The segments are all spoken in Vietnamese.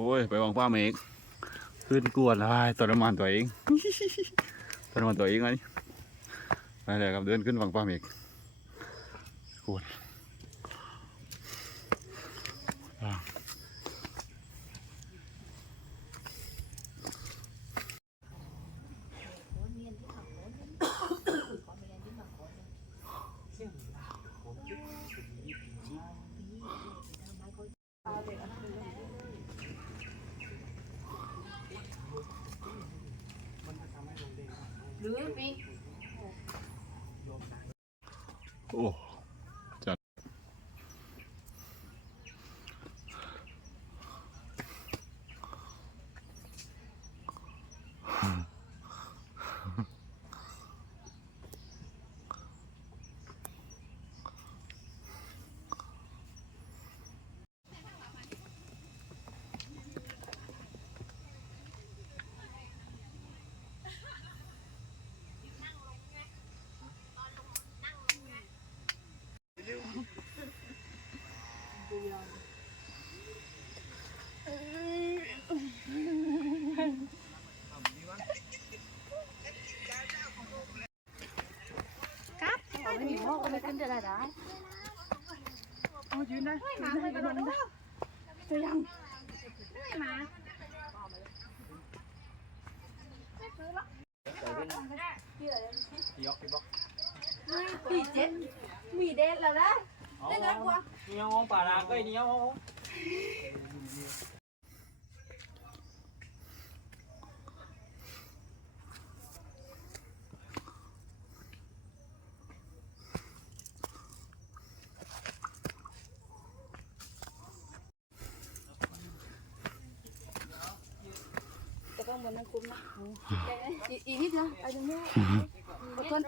โอ้ย ไปวางป้าเมกขึ้นกวนเลยตัวน้ำมันตัวเองตัวน้ำมันตัวเองอันนี้ไปเลยครับเดินขึ้นวางป้าเมกกวน หรือมี โอ้ ยกพี่บอก มีเจ็ดมีเด็ดแล้วนะได้เงินกว่า nhau bà là cây nhau แต่ก็เหมื อนมันคุ้มนะอีกนิดเดียวไปตรงนี้อดทน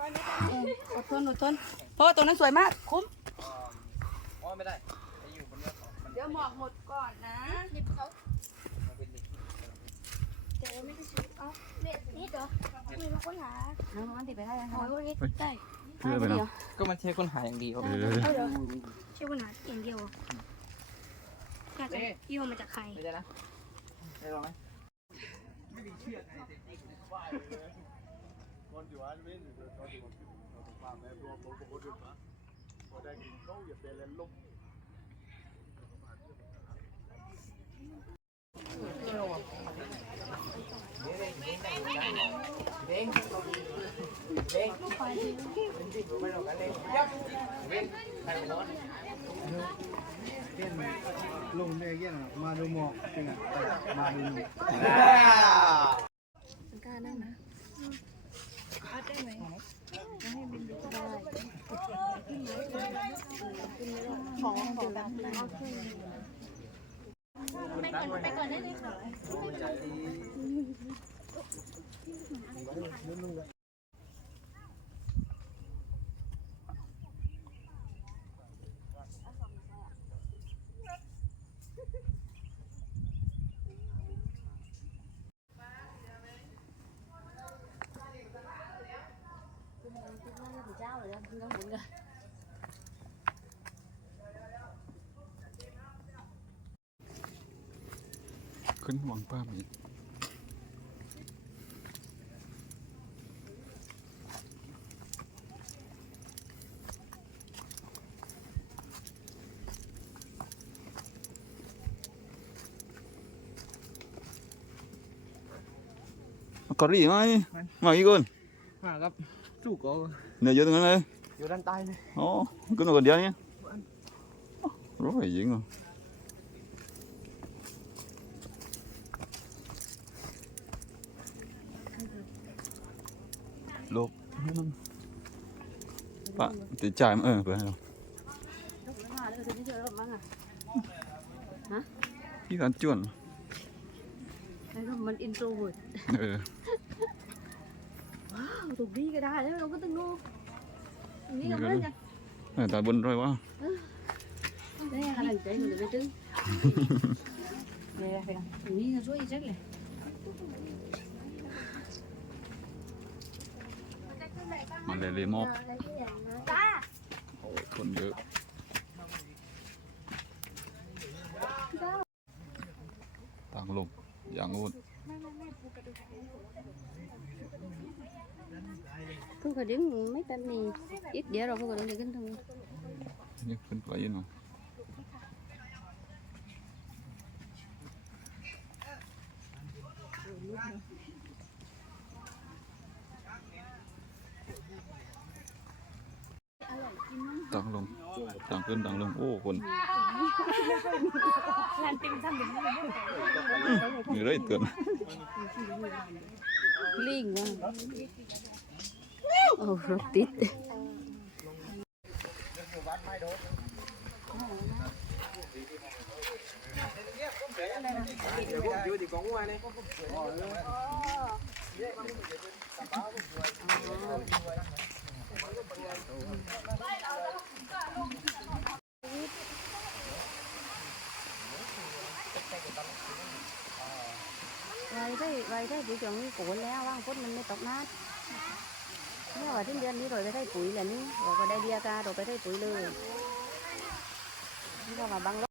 อดทนอดทนเพราะว่าตรงนั้นสวยมาก คุ้มอ๋อไม่ได้ไปอยู่บนเรือเดี๋ยวหมอกหมดก่อนนะนเป็นดินเดี๋ยวเราไม่ได้ซื้อเอาเน็ตนิดเหรอมีมาค้นหาน้องมันติดไปได้ยังหอยวกนี้ได้เพื่อไปเนาะก็มันใช้คนหาอย่างเดียวเออเดี๋ยวใช่ปัญหาอย่างเดียวน่าจะยี่ห้อมาจากใครไม่ได้นะได้ลองไหม con chủ ăn với rồi con chủ ăn nó cũng làm em luôn có có được mà có đây nhìn câu việc về lên lúc ลงเนี่ยเงี้ยมาดูหมอกจริงอ่ะมาดู กล้านั่งนะอัดได้ไหมของของแบบไปก่ ลงได้แค่ไหนมาดูหมอกเป็นไงมาดูหมอข้านั่งนะได้ไหมให้บินดูได้ของของกันเอนไปก่นไปก่อนได้เลยค่ะ ตรงนั้นเลย อยู่ด้านใต้เลย Ồ, cứ nó còn đéo nhé. Rất là dính rồi. Lộp. Bạn, thì chạy mà, ờ, vừa hay rồi. หาเลยถึงนี่เจอแล้วมั้งอ่ะ Cái gắn chuồn. ไอ้ก็มันอินโทรเวิร์ด Ừ. ถูกดีก็ได้แล้วเราก็ต้องดูนี่ก็ไม่ได้ Ờ, tại buồn rồi quá. ได้กำลังใจมันเลยจึงเนี่ยไปนี่ก็ช่วยจังเลย Mà lề lề mọp. อะไรที่อย่างนะจ้า Ôi, con nhớ. Tăng ลงอย่างงูน Phương phải đứng mấy trăm mì ít đĩa rồi Phương phải đứng để kinh thông นี่ขึ้นไปอยินเน ตังลงตังขึ้นตังลง โอ้ คนงานติ่มซ้ำมีอะไรเตือนลิงว่ะโอ้รถติดอ Vậy thế, vậy thế chỉ chồng như cuốn leo vang phút mình mới tóc nát. Nếu mà thiên điên đi rồi cái thấy củi là ní Rồi có đây đi ra rồi cái thấy củi lừa. Không mà băng